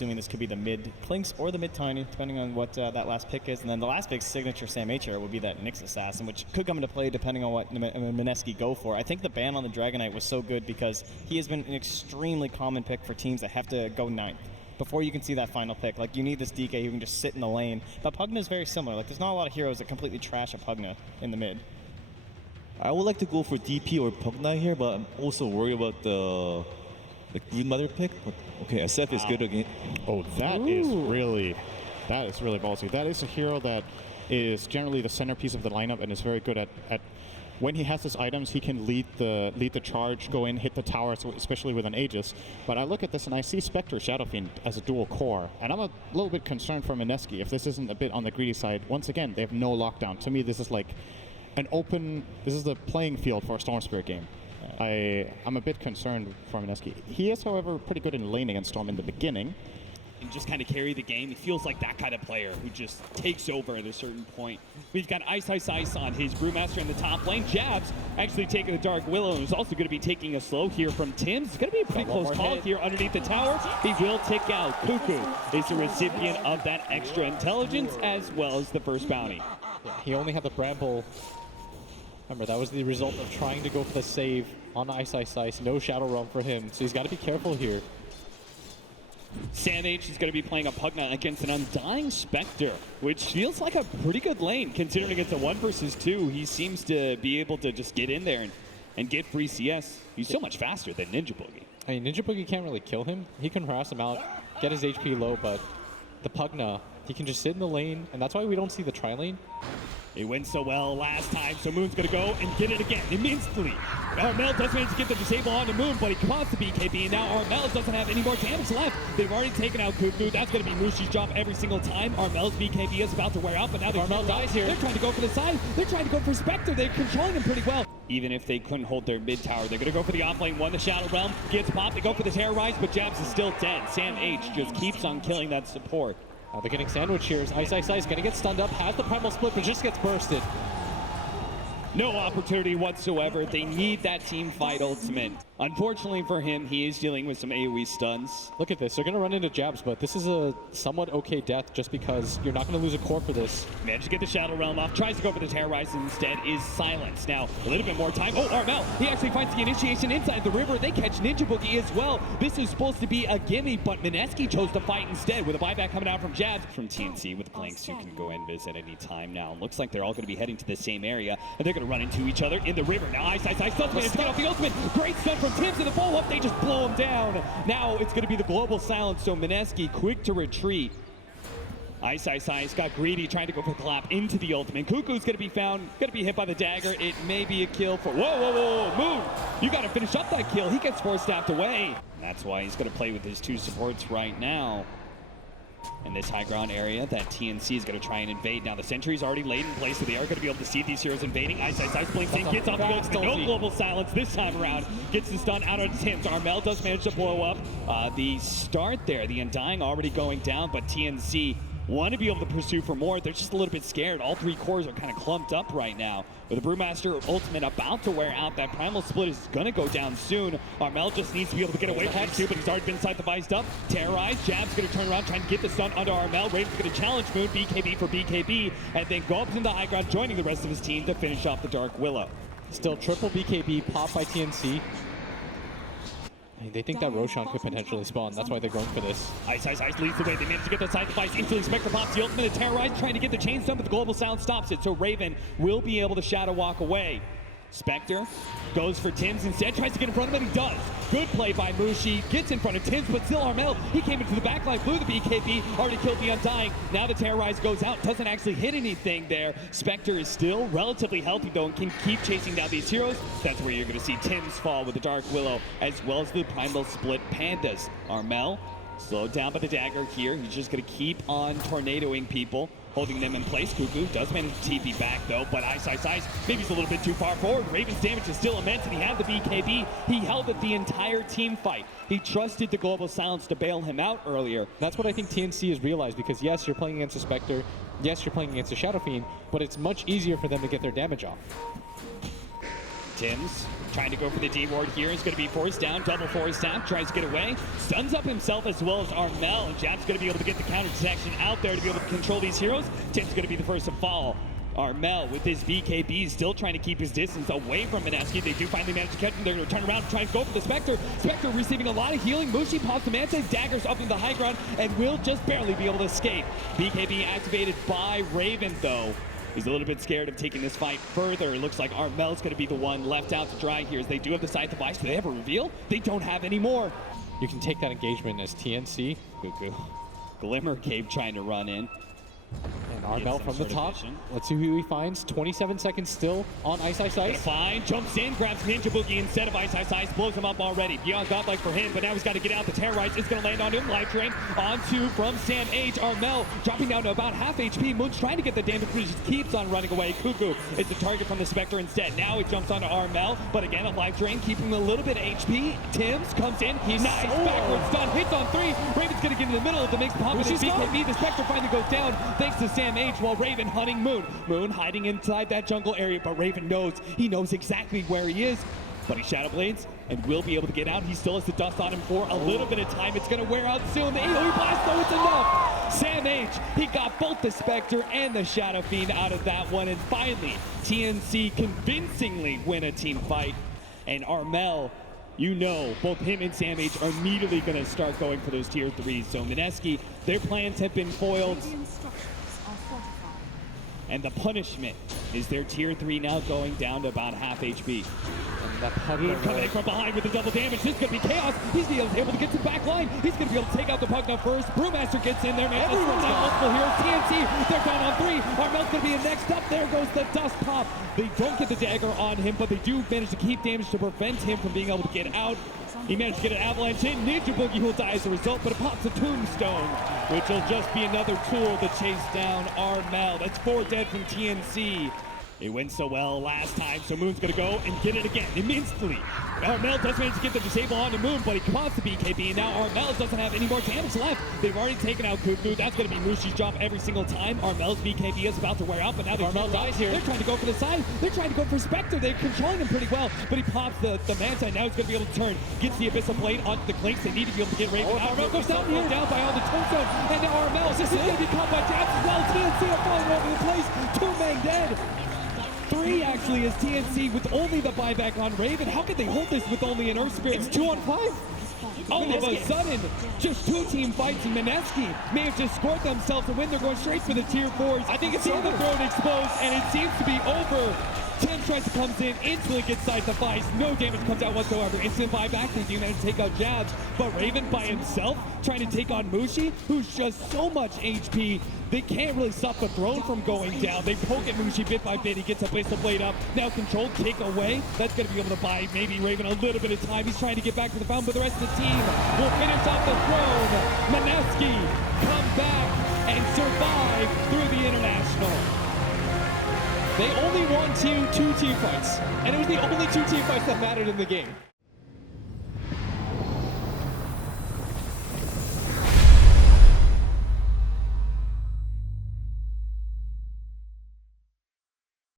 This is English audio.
assuming this could be the mid Clinks or the mid Tiny, depending on what that last pick is. And then the last big signature Sam H would be that Nyx Assassin, which could come into play depending on what Mineski go for. I think the ban on the Dragonite was so good because he has been an extremely common pick for teams that have to go 9th before you can see that final pick. Like, you need this DK who can just sit in the lane. But Pugna is very similar. Like, there's not a lot of heroes that completely trash a Pugna in the mid. I would like to go for DP or Pugna here, but I'm also worried about the Broodmother pick. But okay, SF is good again. Oh, that is really ballsy. That is a hero that is generally the centerpiece of the lineup and is very good at when he has his items, he can lead the charge, go in, hit the tower, especially with an Aegis. But I look at this and I see Spectre Shadow Fiend as a dual core, and I'm a little bit concerned for Mineski if this isn't a bit on the greedy side. Once again, they have no lockdown. To me, this is like this is the playing field for a Storm Spirit game. I'm a bit concerned for Mineski. He is, however, pretty good in laning against Storm in the beginning. And just kind of carry the game. He feels like that kind of player who just takes over at a certain point. We've got Ice on his Brewmaster in the top lane. Jabs actually taking the Dark Willow, and is also going to be taking a slow here from Tim's. It's going to be a pretty close call here underneath the tower. He will tick out. Cuckoo is the recipient of that extra intelligence as well as the first bounty. Yeah, he only had the Bramble. Remember, that was the result of trying to go for the save on Ice. No Shadow Realm for him, so he's got to be careful here. Sam H is going to be playing a Pugna against an Undying Spectre, which feels like a pretty good lane, considering it's a 1 versus 2. He seems to be able to just get in there and get free CS. He's so much faster than Ninja Boogie. I mean, Ninja Boogie can't really kill him. He can harass him out, get his HP low, but the Pugna, he can just sit in the lane, and that's why we don't see the tri-lane. It went so well last time, so Moon's going to go and get it again instantly. Armel does manage to get the disable onto Moon, but he caught the BKB, and now Armel doesn't have any more damage left. They've already taken out Cuckoo. That's going to be Mushi's job every single time. Armel's BKB is about to wear out, but now Armel dies here. They're trying to go for the side. They're trying to go for Spectre. They're controlling him pretty well. Even if they couldn't hold their mid tower, they're going to go for the offlane one. The Shadow Realm gets popped. They go for the Terrorize, but Jabs is still dead. Sam H just keeps on killing that support. They're getting sandwich here. Ice going to get stunned up, has the Primal Split, but just gets bursted. No opportunity whatsoever. They need that team fight ultimate. Unfortunately for him, he is dealing with some AoE stuns. Look at this. They're going to run into Jabs, but this is a somewhat okay death just because you're not going to lose a core for this. Managed to get the Shadow Realm off. Tries to go for the Terrorize, instead is silenced. Now, a little bit more time. Oh, Armel. He actually finds the initiation inside the river. They catch Ninja Boogie as well. This is supposed to be a gimme, but Mineski chose to fight instead with a buyback coming out from Jabs. From TNC with Blanks, who can go and visit any time now. Looks like they're all going to be heading to the same area, and they're going to run into each other in the river. Now, Ice does manage to get off the ultimate. Great stun from Tims in the follow-up. They just blow him down. Now it's going to be the global silence, so Mineski quick to retreat. Ice got greedy, trying to go for the clap into the ultimate. Cuckoo's going to be found, going to be hit by the dagger. It may be a kill for... Whoa, Moon! You got to finish up that kill. He gets 4-staffed away. And that's why he's going to play with his 2 supports right now. In this high ground area that TNC is going to try and invade. Now the sentry's already laid in place, so they are going to be able to see these heroes invading. Ice blinks in, gets off the ultimate. No global silence this time around. Gets the stun out of Tims. Armel does manage to blow up. The start there, the Undying already going down, but TNC want to be able to pursue for more. They're just a little bit scared. All 3 cores are kind of clumped up right now. With the Brewmaster ultimate about to wear out, that Primal Split is going to go down soon. Armel just needs to be able to get away from it, but he's already been side-the-viced up. Terrorize, Jab's going to turn around, trying to get the stun onto Armel. Raven's going to challenge Moon, BKB for BKB, and then go up into the high ground, joining the rest of his team to finish off the Dark Willow. Still triple BKB popped by TNC. They think that Roshan could potentially spawn. That's why they're going for this. Ice leads the way. They manage to get the side device. Instantly Spectre pops the ultimate. Terrorize trying to get the chain stun, but the global sound stops it. So Raven will be able to shadow walk away. Spectre goes for Tims instead. Tries to get in front of him, and he does. Good play by Mushi. Gets in front of Tims, but still Armel. He came into the backline, blew the BKB, already killed the Undying. Now the Terrorize goes out. Doesn't actually hit anything there. Spectre is still relatively healthy, though, and can keep chasing down these heroes. That's where you're going to see Tims fall with the Dark Willow, as well as the Primal Split Pandas. Armel slowed down by the dagger here. He's just going to keep on tornadoing people, holding them in place. Cuckoo does manage to TP back, though, but Ice, maybe he's a little bit too far forward. Raven's damage is still immense, and he had the BKB. He held it the entire team fight. He trusted the global silence to bail him out earlier. That's what I think TNC has realized, because yes, you're playing against a Spectre, yes, you're playing against a Shadow Fiend, but it's much easier for them to get their damage off. Tim's trying to go for the D ward here. He's going to be forced down, double force down, tries to get away, stuns up himself as well as Armel. And Jab's going to be able to get the counter detection out there to be able to control these heroes. Tim's going to be the first to fall. Armel with his BKB still trying to keep his distance away from Mineski. They do finally manage to catch him. They're going to turn around and try and go for the Spectre. Spectre receiving a lot of healing. Mushi pops the Manta, daggers up in the high ground, and will just barely be able to escape. BKB activated by Raven, though. He's a little bit scared of taking this fight further. It looks like Armel's going to be the one left out to dry here as they do have the side device. Do they have a reveal? They don't have any more. You can take that engagement as TNC. Cuckoo. Glimmer Cave trying to run in. And Armel some from the sort of top. vision. Let's see who he finds. 27 seconds still on Ice. Fine, jumps in, grabs Ninja Boogie instead of Ice, blows him up already. Beyond godlike for him, but now he's got to get out. The Terrorize is going to land on him. Life Drain onto from Sam H. Armel dropping down to about half HP. Moon's trying to get the damage, but he just keeps on running away. Cuckoo is the target from the Spectre instead. Now it jumps onto Armel, but again a Life Drain, keeping him a little bit of HP. Tim's comes in, he's nice, backwards stun, hits on 3. Raven's going to get in the middle of the mix, popping his BKB. The Spectre finally goes down thanks to Sam H. while Raven hunting Moon. Moon hiding inside that jungle area, but Raven knows. He knows exactly where he is. But he Shadow Blades and will be able to get out. He still has the dust on him for a little bit of time. It's going to wear out soon. The AoE blast, though, it's enough. Sam H, he got both the Spectre and the Shadow Fiend out of that one. And finally, TNC convincingly win a team fight. And Armel, you know, both him and Sam H are immediately going to start going for those tier 3s. So Mineski, their plans have been foiled. And the punishment is their tier 3 now going down to about half HP. Moon coming in from behind with the double damage. This is going to be chaos. He's going to be able to get to the back line. He's going to be able to take out the Pugna first. Brewmaster gets in there. Everyone's down. Multiple heroes. TNC, they're down on 3. Armel's going to be in next up. There goes the dust pop. They don't get the dagger on him, but they do manage to keep damage to prevent him from being able to get out. He managed to get an avalanche in. Ninja Boogie will die as a result, but it pops a tombstone, which will just be another tool to chase down Armel. That's 4 dead from TNC. It went so well last time, so Moon's going to go and get it again immediately. Armel does manage to get the disable on the Moon, but he pops the BKB, and now Armel doesn't have any more damage left. They've already taken out Cuckoo. That's going to be Mushi's job every single time. Armel's BKB is about to wear out, but now Armel dies here. They're trying to go for the side. They're trying to go for Spectre. They're controlling him pretty well, but he pops the Manta, and now he's going to be able to turn. Gets the Abyssal Blade onto the Clinks. They need to be able to get Raven out. Armel goes down here, down by all the tombstone, and now Armel is going to be caught by Jabs as well. TNC are falling over the place. 2 men dead. 3 actually is TNC with only the buyback on Raven. How could they hold this with only an Earth Spirit? It's 2 on 5. All of a sudden, just 2 team fights, and Mineski may have just scored themselves a win. They're going straight for the tier 4s. I think it's on the throne exposed, and it seems to be over. Tim tries to comes in, instantly gets side device, no damage comes out whatsoever. Instant buyback, they do manage to take out Jabs, but Raven by himself trying to take on Mushi, who's just so much HP. They can't really stop the throne from going down. They poke at Mushi bit by bit. He gets a Abyssal Blade up. Now controlled, kick away. That's going to be able to buy maybe Raven a little bit of time. He's trying to get back to the fountain, but the rest of the team will finish off the throne. Mineski come back and survive through the International. They only won 2 team fights, and it was the only 2 team fights that mattered in the game.